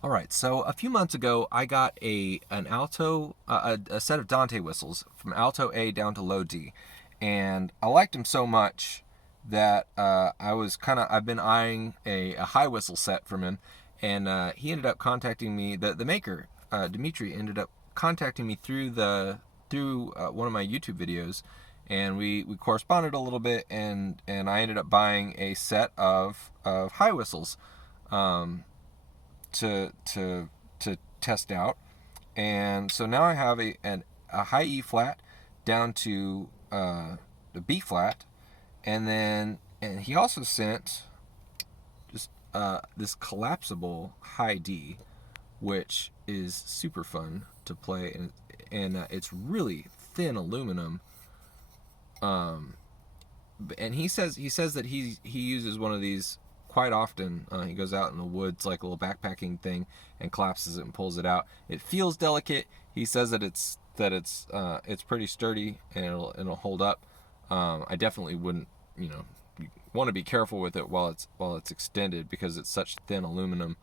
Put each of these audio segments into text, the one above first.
All right, so a few months ago, I got a set of Dante whistles from alto A down to low D, and I liked them so much that I've been eyeing a high whistle set from him, and he ended up contacting me. The maker, Dmitry, ended up contacting me through one of my YouTube videos, and we corresponded a little bit, and I ended up buying a set of high whistles. Um, to test out. And so now I have a high E flat down to the B flat, and he also sent just this collapsible high D, which is super fun to play, and it's really thin aluminum. Um, and he says that he uses one of these quite often. He goes out in the woods like a little backpacking thing and collapses it and pulls it out. It feels delicate. He says that it's pretty sturdy and it'll hold up. I definitely wouldn't, you want to be careful with it while it's extended because it's such thin aluminum.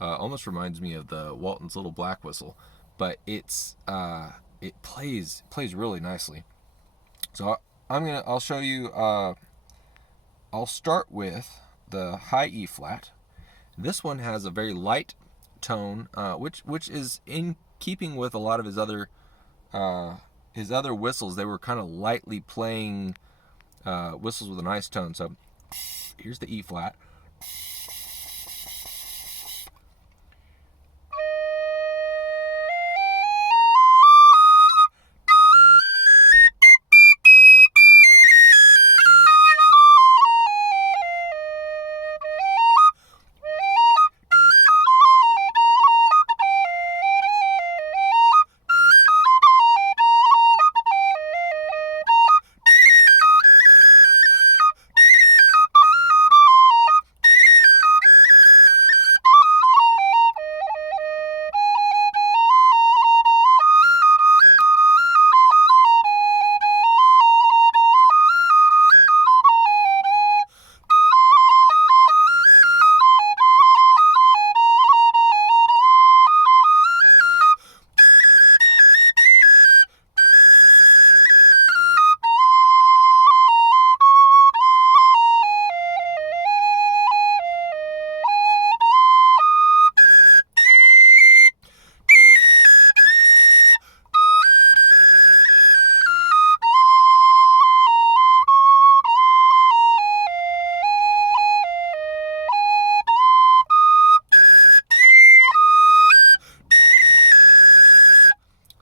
Almost reminds me of the Walton's Little Black Whistle, but it plays really nicely. So I'll show you. I'll start with the high E flat. This one has a very light tone, which is in keeping with a lot of his other whistles. They were kind of lightly playing whistles with a nice tone. So here's the E flat.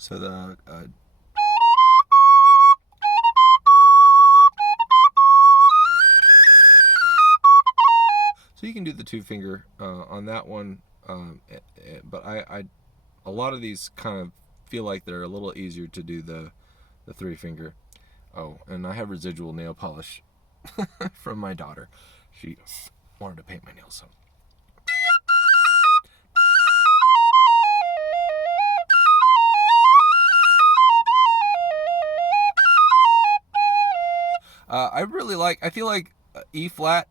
So the so you can do the two finger on that one, but I a lot of these kind of feel like they're a little easier to do the three finger. Oh, and I have residual nail polish from my daughter. She wanted to paint my nails, so. I really like. I feel like E flat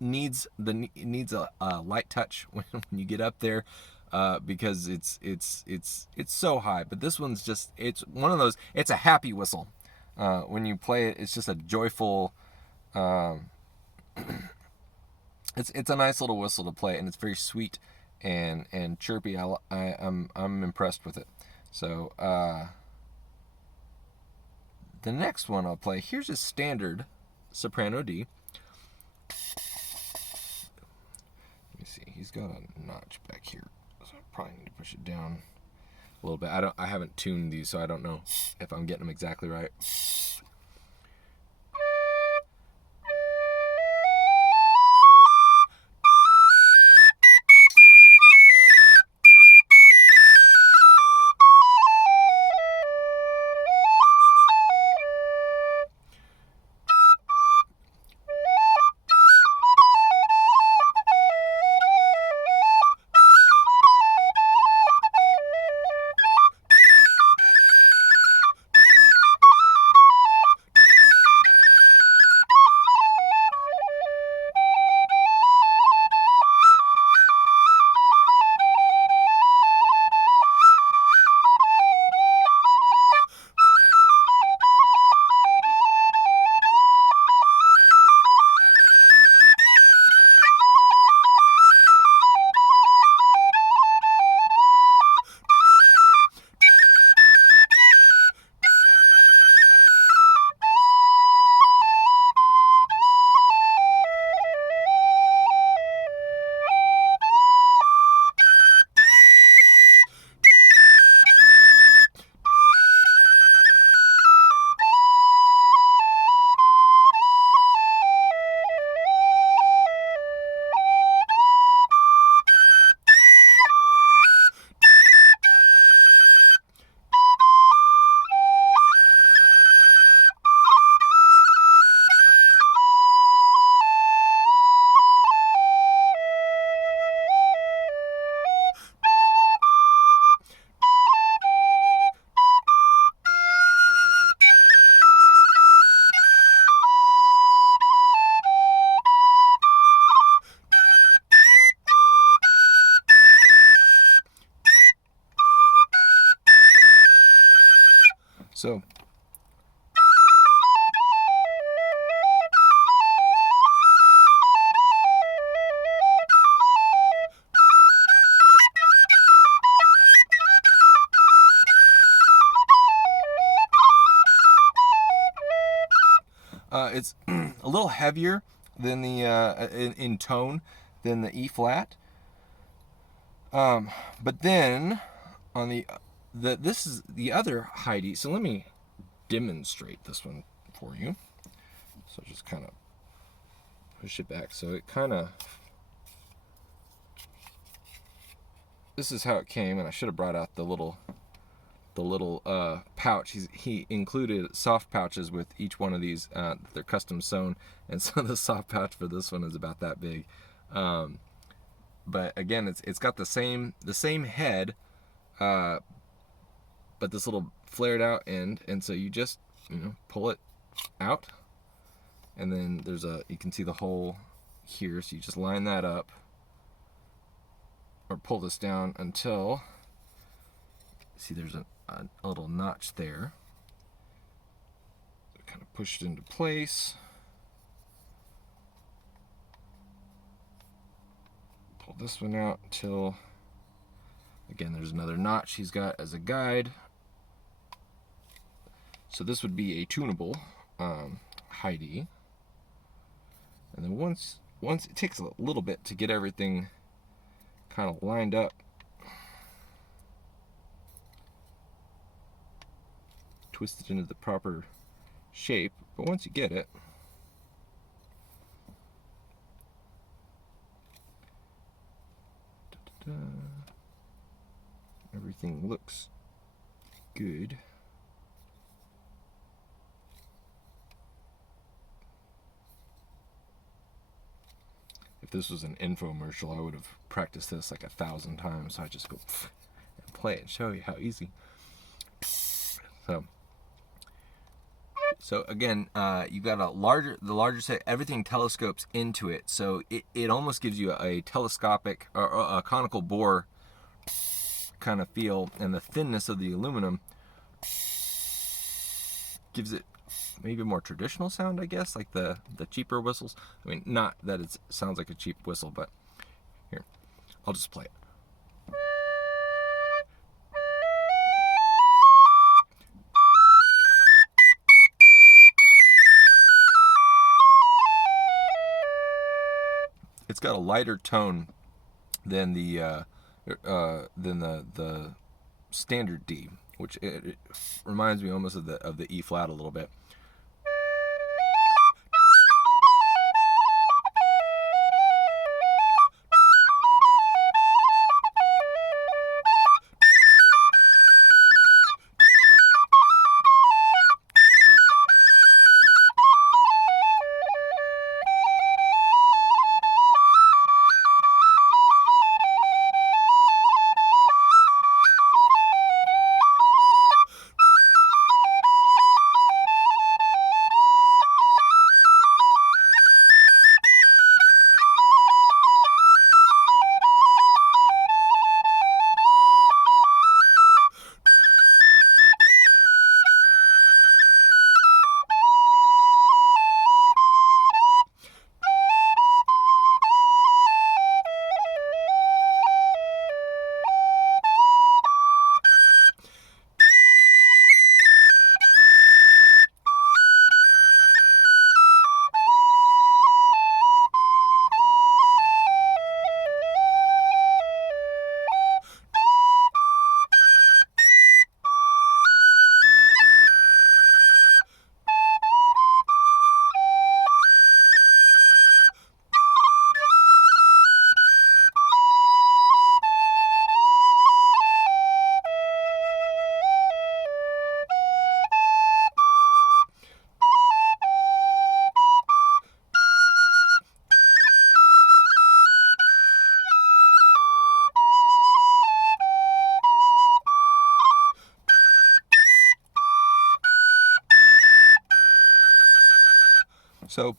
needs a light touch when you get up there, because it's so high. But this one's it's one of those. It's a happy whistle. When you play it, it's just a joyful. Um, it's a nice little whistle to play, and it's very sweet and chirpy. I'm impressed with it. So the next one I'll play. Here's a standard soprano D. Let me see. He's got a notch back here, so I probably need to push it down a little bit. I haven't tuned these, so I don't know if I'm getting them exactly right. So it's a little heavier than the in tone than the E flat. But then on this is the other high D. So let me demonstrate this one for you. So just kind of push it back. So it kind of, this is how it came, and I should have brought out the little pouch. He included soft pouches with each one of these. They're custom sewn, and so the soft pouch for this one is about that big. But again, it's got the same head, but this little flared out end, and so you just pull it out, and then you can see the hole here, so you just line that up or pull this down until, see, there's a little notch there. So kind of push it into place. Pull this one out until, again, there's another notch he's got as a guide. So this would be a tunable high D. And then once it takes a little bit to get everything kind of lined up, twist it into the proper shape, but once you get it, everything looks good. If this was an infomercial, I would have practiced this like 1,000 times. So I just go and play it and show you how easy. So again, you've got the larger set. Everything telescopes into it, so it almost gives you a telescopic or a conical bore kind of feel, and the thinness of the aluminum gives it maybe a more traditional sound, I guess, like the cheaper whistles. I mean, not that it sounds like a cheap whistle, but here, I'll just play it. It's got a lighter tone than the standard D, which it reminds me almost of the E flat a little bit. So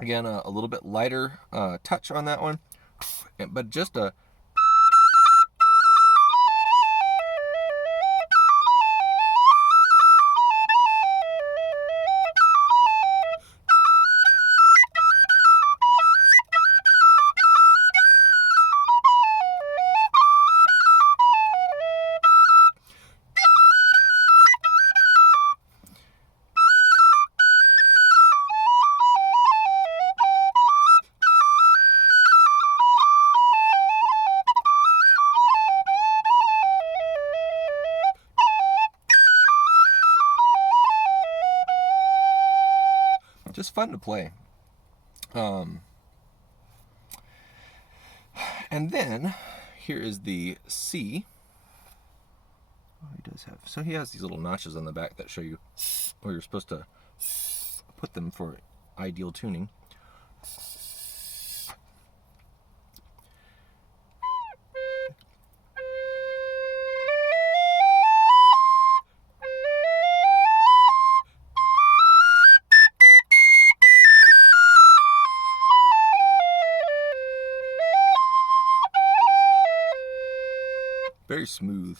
again, a little bit lighter touch on that one, but just a just fun to play. And then here is the C. Oh, he does have. So he has these little notches on the back that show you where you're supposed to put them for ideal tuning. Very smooth.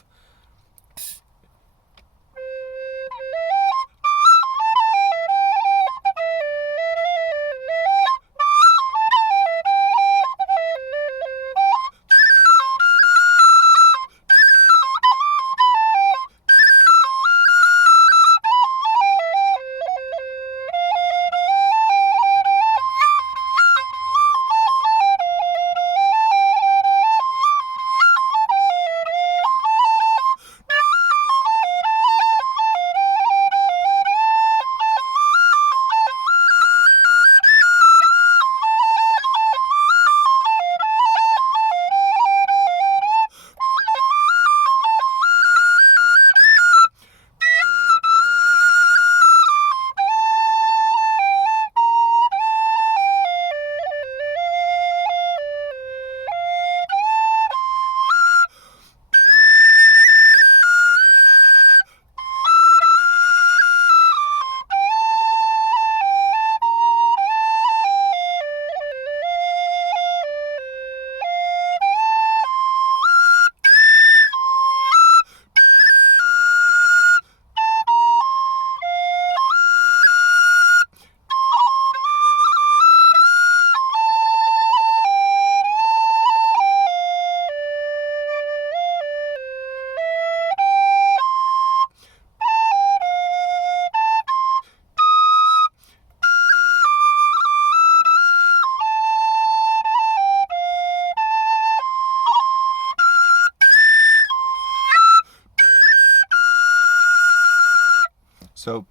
So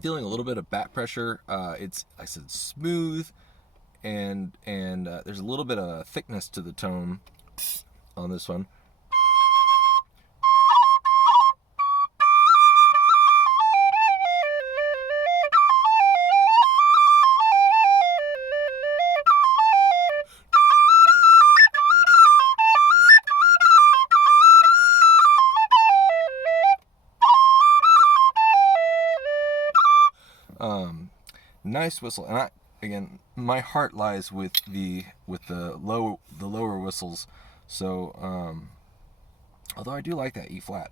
feeling a little bit of back pressure. It's, like I said, smooth, and there's a little bit of thickness to the tone on this one. Nice whistle, and again, my heart lies with the lower whistles. So although I do like that E flat,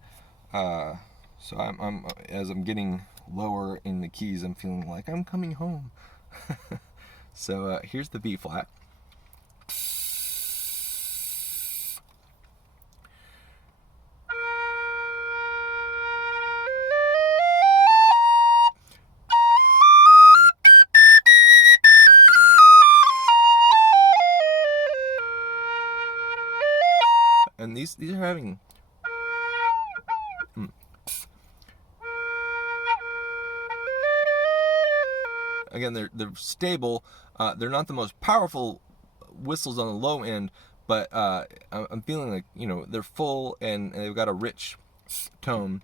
so I'm as I'm getting lower in the keys, I'm feeling like I'm coming home. So here's the B flat. And these are having again, they're stable. They're not the most powerful whistles on the low end, but I'm feeling like, you know, they're full and they've got a rich tone.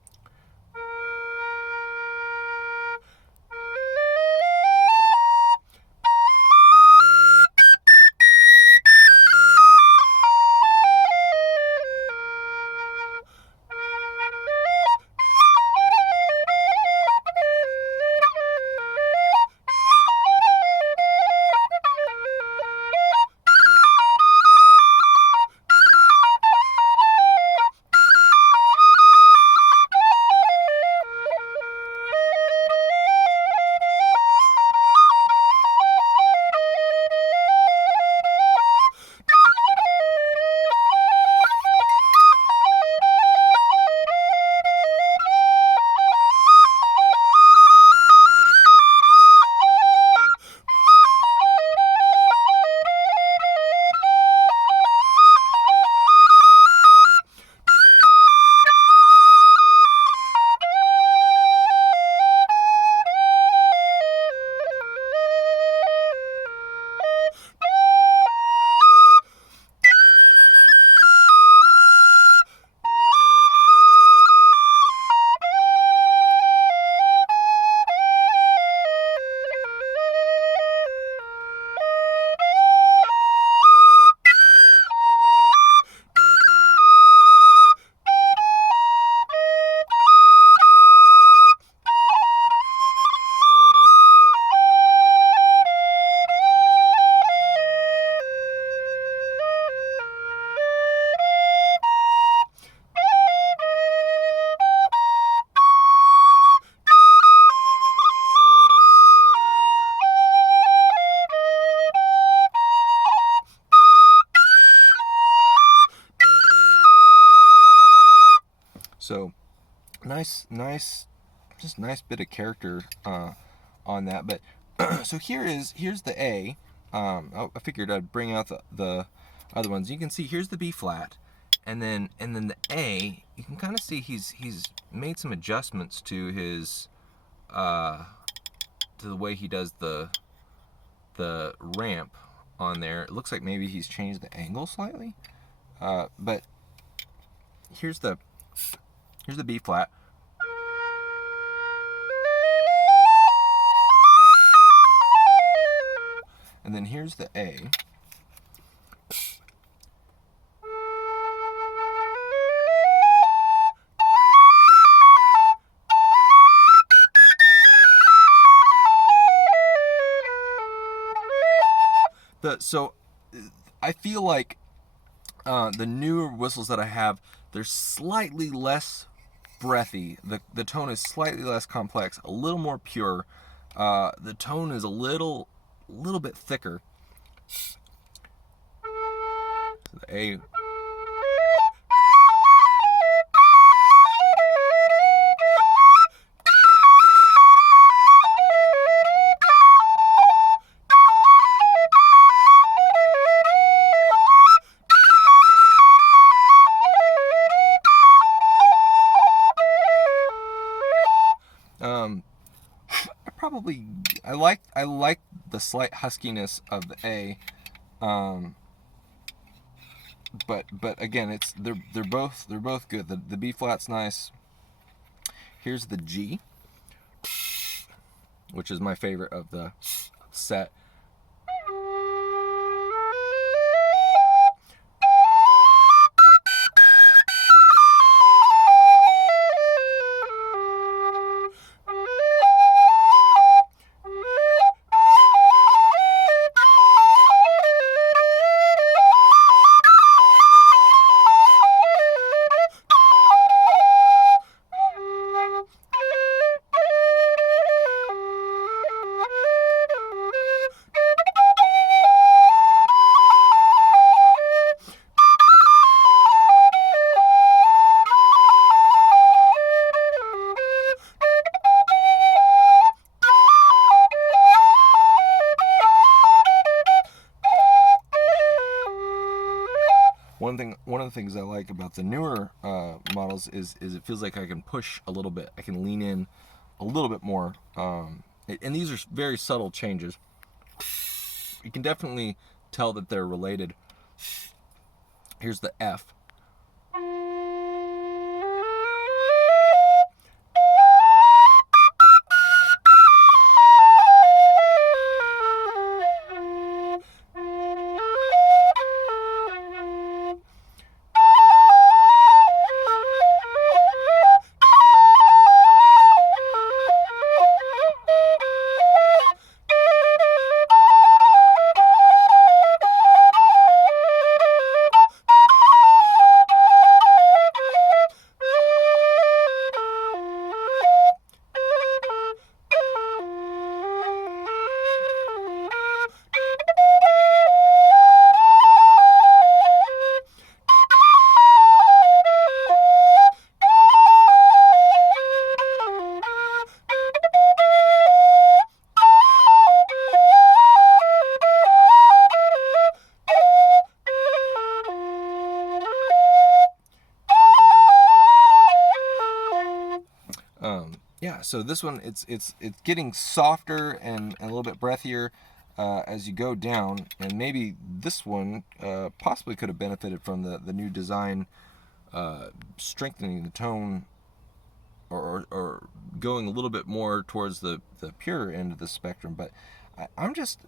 So nice, just nice bit of character on that. But so here's the A. I figured I'd bring out the other ones. You can see here's the B flat, and then the A. You can kind of see he's made some adjustments to his to the way he does the ramp on there. It looks like maybe he's changed the angle slightly. But here's the B flat. And then here's the A. So I feel like the newer whistles that I have, they're slightly less breathy. The tone is slightly less complex, a little more pure. The tone is a little bit thicker. The A. I like the slight huskiness of the A, but again, they're both good. The B flat's nice. Here's the G, which is my favorite of the set. One of the things I like about the newer models is it feels like I can push a little bit. I can lean in a little bit more. And these are very subtle changes. You can definitely tell that they're related. Here's the F. Yeah, so this one it's getting softer and a little bit breathier as you go down, and maybe this one possibly could have benefited from the new design, strengthening the tone or going a little bit more towards the pure end of the spectrum. But I'm just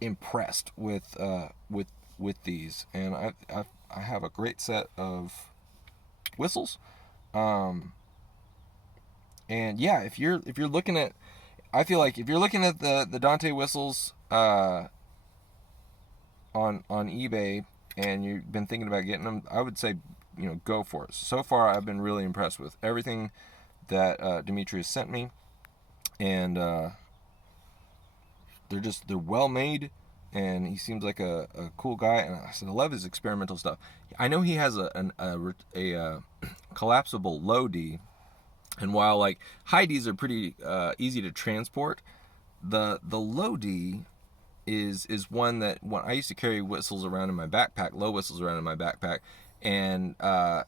impressed with these, and I have a great set of whistles. And yeah, if you're looking at, I feel like if you're looking at the Dante Whistles on eBay and you've been thinking about getting them, I would say, go for it. So far, I've been really impressed with everything that Dmitry has sent me, and they're well made, and he seems like a cool guy. And I said I love his experimental stuff. I know he has a collapsible low D. And while like high Ds are pretty easy to transport, the low D is one that when I used to carry whistles around in my backpack, low whistles around in my backpack, and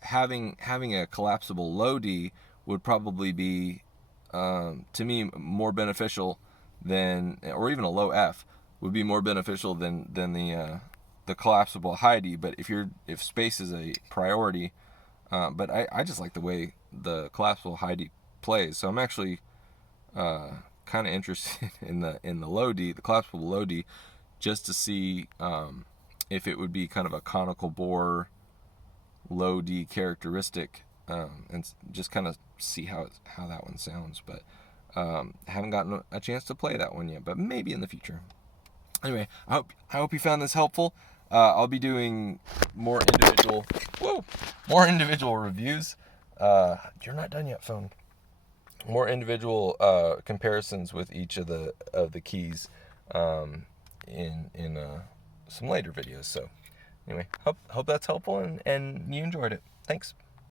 having a collapsible low D would probably be to me more beneficial than, or even a low F would be more beneficial than the collapsible high D. But if space is a priority, but I just like the way the collapsible high D plays, so I'm actually kind of interested in the low D, the collapsible low D, just to see if it would be kind of a conical bore low D characteristic, and just kind of see how that one sounds. But haven't gotten a chance to play that one yet, but maybe in the future. Anyway, I hope you found this helpful. I'll be doing more individual reviews. You're not done yet, phone. More individual comparisons with each of the keys in some later videos. So anyway, hope that's helpful and you enjoyed it. Thanks.